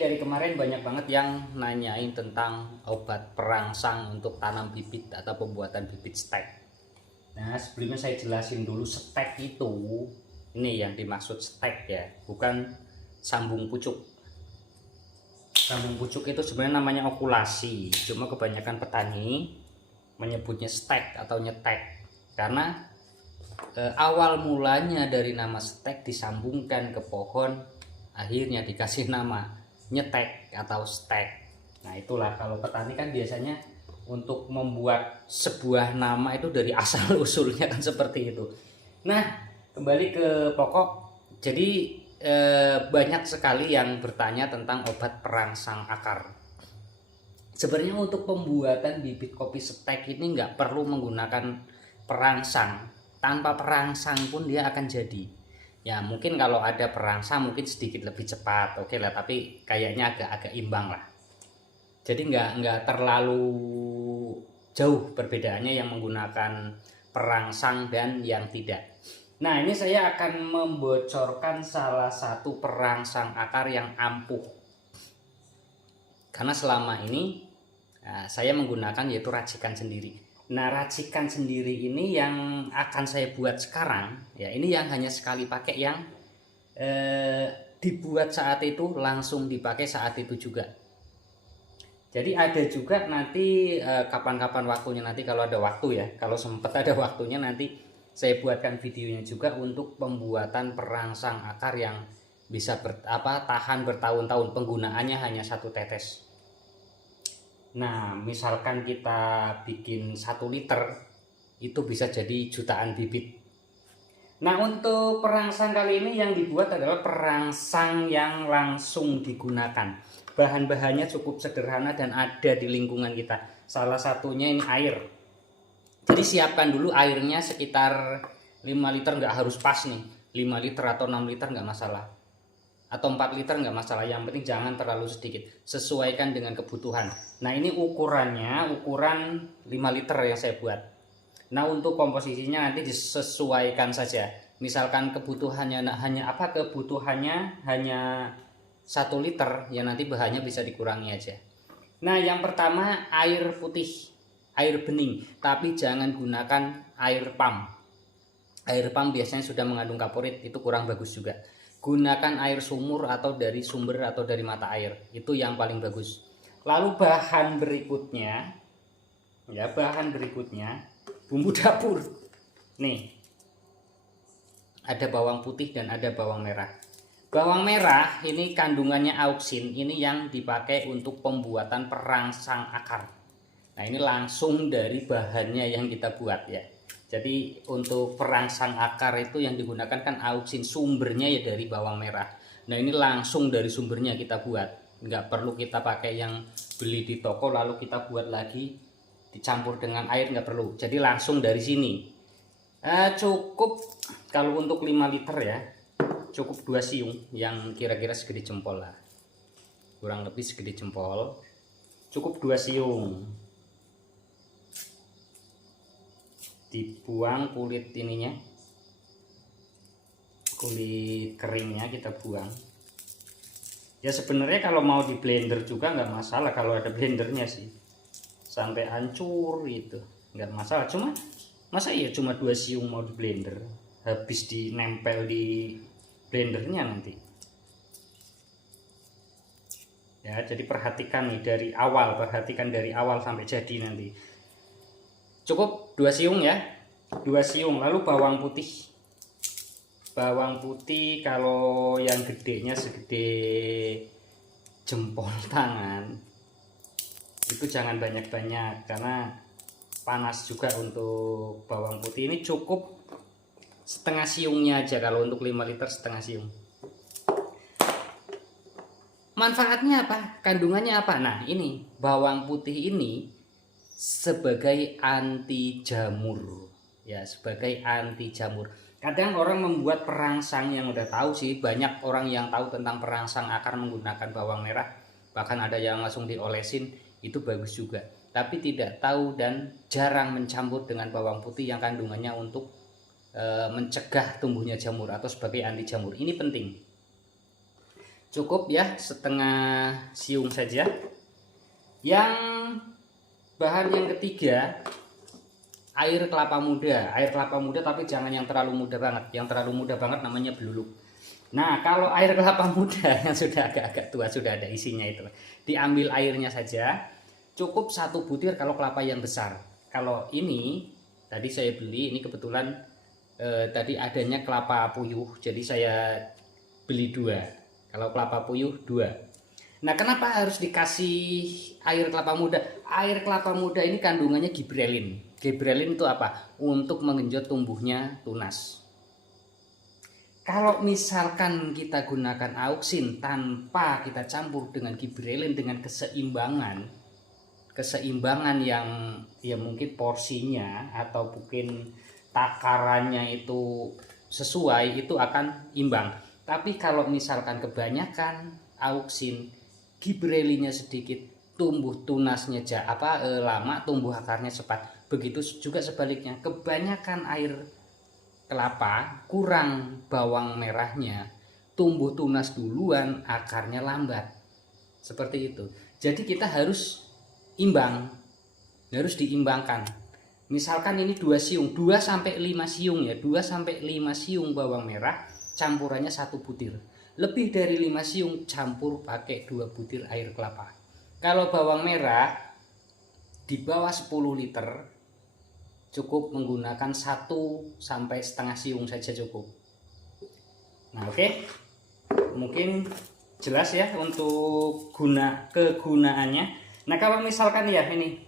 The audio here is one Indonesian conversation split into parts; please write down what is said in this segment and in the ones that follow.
Dari kemarin banyak banget yang nanyain tentang obat perangsang untuk tanam bibit atau pembuatan bibit stek. Nah, sebelumnya saya jelasin dulu stek itu, ini yang dimaksud stek ya, bukan sambung pucuk. Sambung pucuk itu sebenarnya namanya okulasi, cuma kebanyakan petani menyebutnya stek atau nyetek karena awal mulanya dari nama stek disambungkan ke pohon, akhirnya dikasih nama nyetek atau stek. Nah itulah, kalau petani kan biasanya untuk membuat sebuah nama itu dari asal usulnya kan seperti itu. Nah, kembali ke pokok. Jadi banyak sekali yang bertanya tentang obat perangsang akar. Sebenarnya untuk pembuatan bibit kopi stek ini nggak perlu menggunakan perangsang. Tanpa perangsang pun dia akan jadi. Ya mungkin kalau ada perangsang mungkin sedikit lebih cepat, oke lah. Tapi kayaknya agak imbang lah. Jadi nggak terlalu jauh perbedaannya yang menggunakan perangsang dan yang tidak. Nah ini saya akan membocorkan salah satu perangsang akar yang ampuh. Karena selama ini saya menggunakan yaitu racikan sendiri. Nah racikan sendiri ini yang akan saya buat sekarang ya, ini yang hanya sekali pakai, yang dibuat saat itu langsung dipakai saat itu juga. Jadi ada juga nanti kapan-kapan waktunya, nanti kalau ada waktu ya, kalau sempat ada waktunya nanti saya buatkan videonya juga untuk pembuatan perangsang akar yang bisa tahan bertahun-tahun, penggunaannya hanya 1 tetes. Nah misalkan kita bikin 1 liter itu bisa jadi jutaan bibit. Nah untuk perangsang kali ini yang dibuat adalah perangsang yang langsung digunakan. Bahan-bahannya cukup sederhana dan ada di lingkungan kita. Salah satunya ini air. Jadi siapkan dulu airnya sekitar 5 liter, nggak harus pas nih 5 liter atau 6 liter nggak masalah, atau 4 liter nggak masalah, yang penting jangan terlalu sedikit, sesuaikan dengan kebutuhan. Nah ini ukurannya ukuran 5 liter yang saya buat. Nah untuk komposisinya nanti disesuaikan saja. Misalkan kebutuhannya hanya 1 liter, ya nanti bahannya bisa dikurangi aja. Nah yang pertama air putih, air bening, tapi jangan gunakan air pump. Air pump biasanya sudah mengandung kaporit, itu kurang bagus juga. Gunakan air sumur atau dari sumber atau dari mata air, itu yang paling bagus. Lalu bahan berikutnya bumbu dapur. Nih ada bawang putih dan ada bawang merah. Bawang merah ini kandungannya auksin, ini yang dipakai untuk pembuatan perangsang akar. Nah ini langsung dari bahannya yang kita buat ya. Jadi untuk perangsang akar itu yang digunakan kan auksin, sumbernya ya dari bawang merah. Nah ini langsung dari sumbernya kita buat, nggak perlu kita pakai yang beli di toko lalu kita buat lagi dicampur dengan air, nggak perlu. Jadi langsung dari sini. Cukup kalau untuk 5 liter ya, cukup 2 siung yang kira-kira segede jempol lah, kurang lebih segede jempol. Cukup 2 siung. Dibuang kulit ininya, kulit keringnya kita buang. Ya sebenarnya kalau mau di blender juga nggak masalah, kalau ada blendernya sih, sampai hancur gitu nggak masalah. Cuma masa ya cuma 2 siung mau di blender, habis dinempel di blendernya nanti ya. Jadi perhatikan nih dari awal, sampai jadi nanti. Cukup 2 siung ya, 2 siung. Lalu bawang putih kalau yang gedenya segede jempol tangan itu jangan banyak-banyak karena panas juga untuk bawang putih. Ini cukup setengah siungnya aja, kalau untuk 5 liter setengah siung. Manfaatnya apa? Kandungannya apa? Nah ini bawang putih ini sebagai anti jamur ya, sebagai anti jamur. Kadang orang membuat perangsang, yang udah tahu sih, banyak orang yang tahu tentang perangsang akar menggunakan bawang merah, bahkan ada yang langsung diolesin, itu bagus juga. Tapi tidak tahu dan jarang mencampur dengan bawang putih yang kandungannya untuk mencegah tumbuhnya jamur atau sebagai anti jamur. Ini penting. Cukup ya, setengah siung saja. Yang bahan yang ketiga, air kelapa muda. Air kelapa muda tapi jangan yang terlalu muda banget. Yang terlalu muda banget namanya beluluk. Nah, kalau air kelapa muda yang sudah agak-agak tua, sudah ada isinya itu, diambil airnya saja. Cukup 1 butir kalau kelapa yang besar. Kalau ini tadi saya beli, ini kebetulan tadi adanya kelapa puyuh, jadi saya beli 2. Kalau kelapa puyuh 2. Nah, kenapa harus dikasih air kelapa muda? Air kelapa muda ini kandungannya gibrelin. Gibrelin itu apa? Untuk mengenjot tumbuhnya tunas. Kalau misalkan kita gunakan auksin tanpa kita campur dengan gibrelin dengan keseimbangan yang ya mungkin porsinya atau mungkin takarannya itu sesuai, itu akan imbang. Tapi kalau misalkan kebanyakan auksin, gibrelinnya sedikit, tumbuh tunasnya lama, tumbuh akarnya cepat. Begitu juga sebaliknya, kebanyakan air kelapa kurang bawang merahnya, tumbuh tunas duluan, akarnya lambat. Seperti itu. Jadi kita harus imbang, harus diimbangkan. Misalkan ini 2 siung, 2 sampai 5 siung ya, 2 sampai 5 siung bawang merah, campurannya 1 butir. Lebih dari 5 siung campur pakai 2 butir air kelapa. Kalau bawang merah di bawah 10 liter cukup menggunakan 1 sampai setengah siung saja cukup. Nah, oke. Mungkin jelas ya untuk kegunaannya. Nah, kalau misalkan ya ini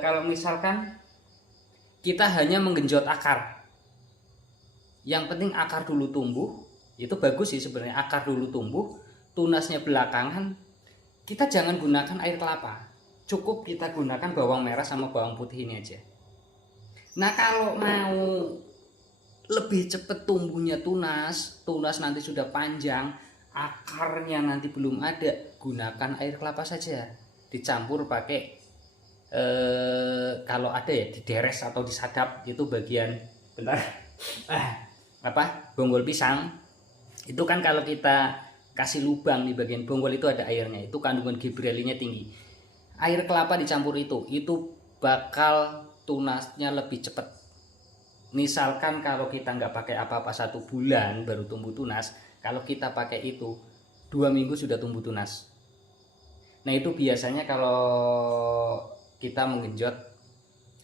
kalau misalkan kita hanya menggenjot akar, yang penting akar dulu tumbuh, itu bagus sih sebenarnya, akar dulu tumbuh, tunasnya belakangan. Kita jangan gunakan air kelapa, cukup kita gunakan bawang merah sama bawang putih ini aja. Nah, kalau mau lebih cepat tumbuhnya tunas nanti sudah panjang, akarnya nanti belum ada, gunakan air kelapa saja, dicampur pakai kalau ada ya dideres atau disadap, itu bagian bonggol pisang. Itu kan kalau kita kasih lubang di bagian bonggol itu ada airnya, itu kandungan gibrelinnya tinggi. Air kelapa dicampur itu bakal tunasnya lebih cepat. Misalkan kalau kita nggak pakai apa-apa 1 bulan baru tumbuh tunas, kalau kita pakai itu 2 minggu sudah tumbuh tunas. Nah, itu biasanya kalau kita menggenjot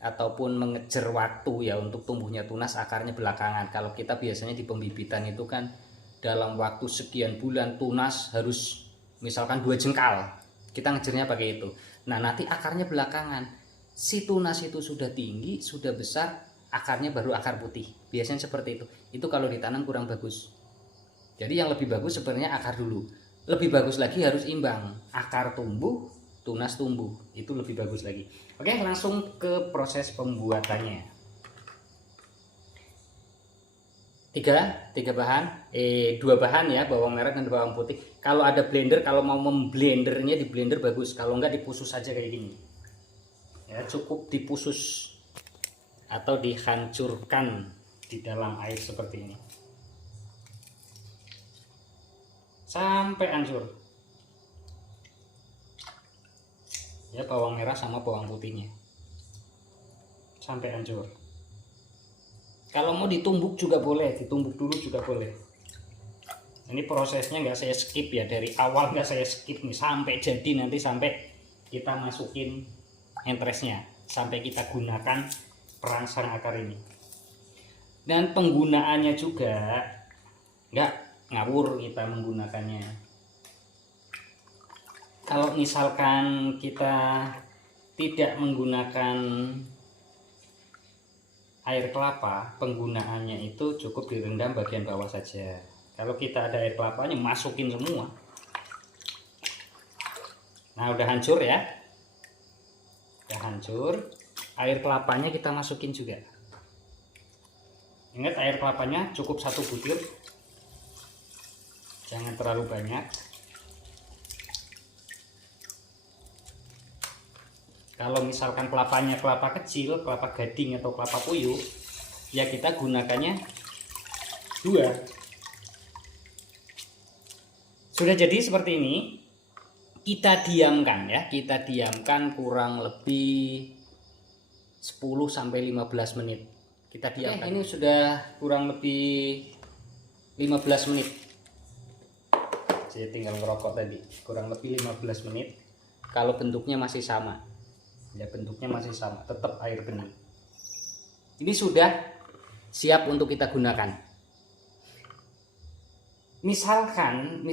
ataupun mengejar waktu ya untuk tumbuhnya tunas akarnya belakangan. Kalau kita biasanya di pembibitan itu kan dalam waktu sekian bulan tunas harus misalkan 2 jengkal, kita ngejarnya pakai itu. Nah, nanti akarnya belakangan, si tunas itu sudah tinggi, sudah besar, akarnya baru akar putih, biasanya seperti itu. Itu kalau ditanam kurang bagus. Jadi yang lebih bagus sebenarnya akar dulu. Lebih bagus lagi harus imbang, akar tumbuh, tunas tumbuh, itu lebih bagus lagi. Oke, langsung ke proses pembuatannya. 2 bahan ya, bawang merah dan bawang putih. Kalau ada blender, kalau mau memblendernya di blender bagus, kalau enggak dipusus saja kayak gini ya, cukup dipusus atau dihancurkan di dalam air seperti ini sampai hancur ya, bawang merah sama bawang putihnya sampai hancur. Kalau mau ditumbuk juga boleh, ditumbuk dulu juga boleh. Ini prosesnya nggak saya skip ya, dari awal nggak saya skip nih sampai jadi, nanti sampai kita masukin entresnya, sampai kita gunakan perangsang akar ini. Dan penggunaannya juga nggak ngawur kita menggunakannya. Kalau misalkan kita tidak menggunakan air kelapa, penggunaannya itu cukup direndam bagian bawah saja. Kalau kita ada air kelapanya, masukin semua. Nah, udah hancur ya, udah hancur. Air kelapanya kita masukin juga. Ingat, air kelapanya cukup 1 butir, jangan terlalu banyak. Kalau misalkan kelapanya kelapa kecil, kelapa gading atau kelapa puyuh, ya kita gunakannya 2. Sudah jadi seperti ini. Kita diamkan ya, kita diamkan kurang lebih 10 sampai 15 menit. Kita diamkan. Ini sudah kurang lebih 15 menit. Saya tinggal ngerokok tadi. Kurang lebih 15 menit. Kalau bentuknya masih sama. Ya, bentuknya masih sama, tetap air bening. Ini sudah siap untuk kita gunakan. Misalkan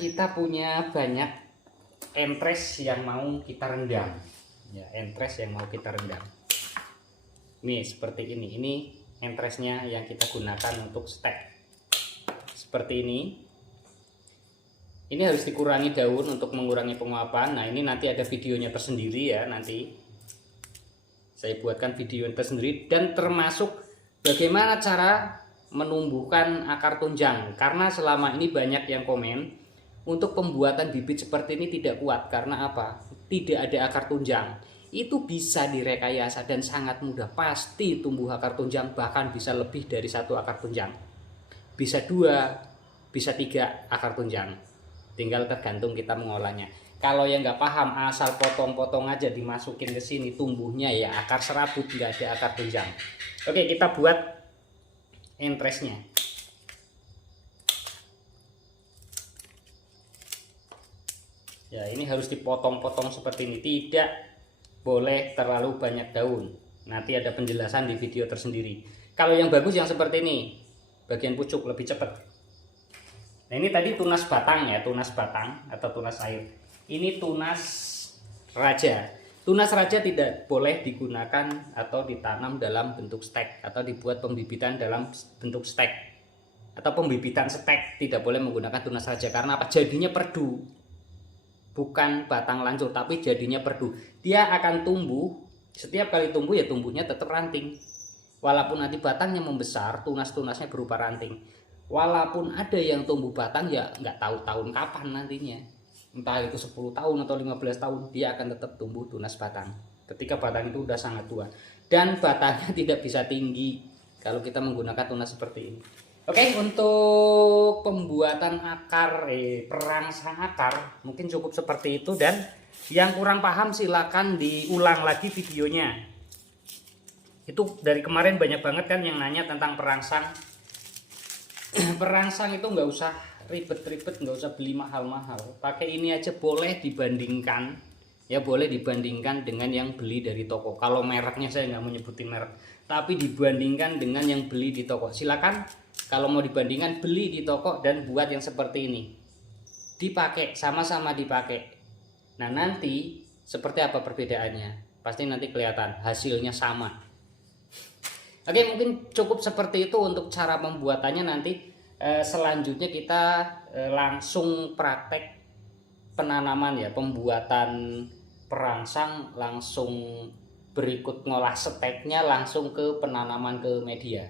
kita punya banyak entres yang mau kita rendam, ya, entres yang mau kita rendam. Nih seperti ini. Ini entresnya yang kita gunakan untuk stek. Seperti ini. Ini harus dikurangi daun untuk mengurangi penguapan. Nah, ini nanti ada videonya tersendiri ya. Nanti saya buatkan video tersendiri dan termasuk bagaimana cara menumbuhkan akar tunjang. Karena selama ini banyak yang komen untuk pembuatan bibit seperti ini tidak kuat. Karena apa? Tidak ada akar tunjang. Itu bisa direkayasa dan sangat mudah. Pasti tumbuh akar tunjang, bahkan bisa lebih dari 1 akar tunjang. Bisa 2, bisa 3 akar tunjang. Tinggal tergantung kita mengolahnya. Kalau yang nggak paham, asal potong-potong aja dimasukin ke sini, tumbuhnya ya akar serabut, nggak ada akar tunjang. Oke, kita buat entresnya. Ya, ini harus dipotong-potong seperti ini. Tidak boleh terlalu banyak daun. Nanti ada penjelasan di video tersendiri. Kalau yang bagus yang seperti ini, bagian pucuk lebih cepat. Nah, ini tadi tunas batang ya, tunas batang atau tunas air. Ini tunas raja. Tunas raja tidak boleh digunakan atau ditanam dalam bentuk stek atau dibuat pembibitan dalam bentuk stek atau pembibitan stek. Tidak boleh menggunakan tunas raja karena apa? Jadinya perdu. Bukan batang lancur, tapi jadinya perdu. Dia akan tumbuh, setiap kali tumbuh ya tumbuhnya tetap ranting. Walaupun nanti batangnya membesar, tunas-tunasnya berupa ranting. Walaupun ada yang tumbuh batang ya nggak tahu tahun kapan nantinya. Entah itu 10 tahun atau 15 tahun, dia akan tetap tumbuh tunas batang. Ketika batang itu udah sangat tua. Dan batangnya tidak bisa tinggi kalau kita menggunakan tunas seperti ini. Oke, untuk pembuatan akar, perangsang akar mungkin cukup seperti itu. Dan yang kurang paham silakan diulang lagi videonya. Itu dari kemarin banyak banget kan yang nanya tentang perangsang. Perangsang itu nggak usah ribet-ribet, nggak usah beli mahal-mahal. Pakai ini aja boleh dibandingkan, ya boleh dibandingkan dengan yang beli dari toko. Kalau mereknya saya nggak mau nyebutin merek, tapi dibandingkan dengan yang beli di toko. Silakan kalau mau dibandingkan beli di toko dan buat yang seperti ini. Dipakai, sama-sama dipakai. Nah, nanti seperti apa perbedaannya? Pasti nanti kelihatan, hasilnya sama. Oke, mungkin cukup seperti itu untuk cara pembuatannya. Nanti selanjutnya kita langsung praktek penanaman ya, pembuatan perangsang, langsung berikut ngolah steknya langsung ke penanaman ke media.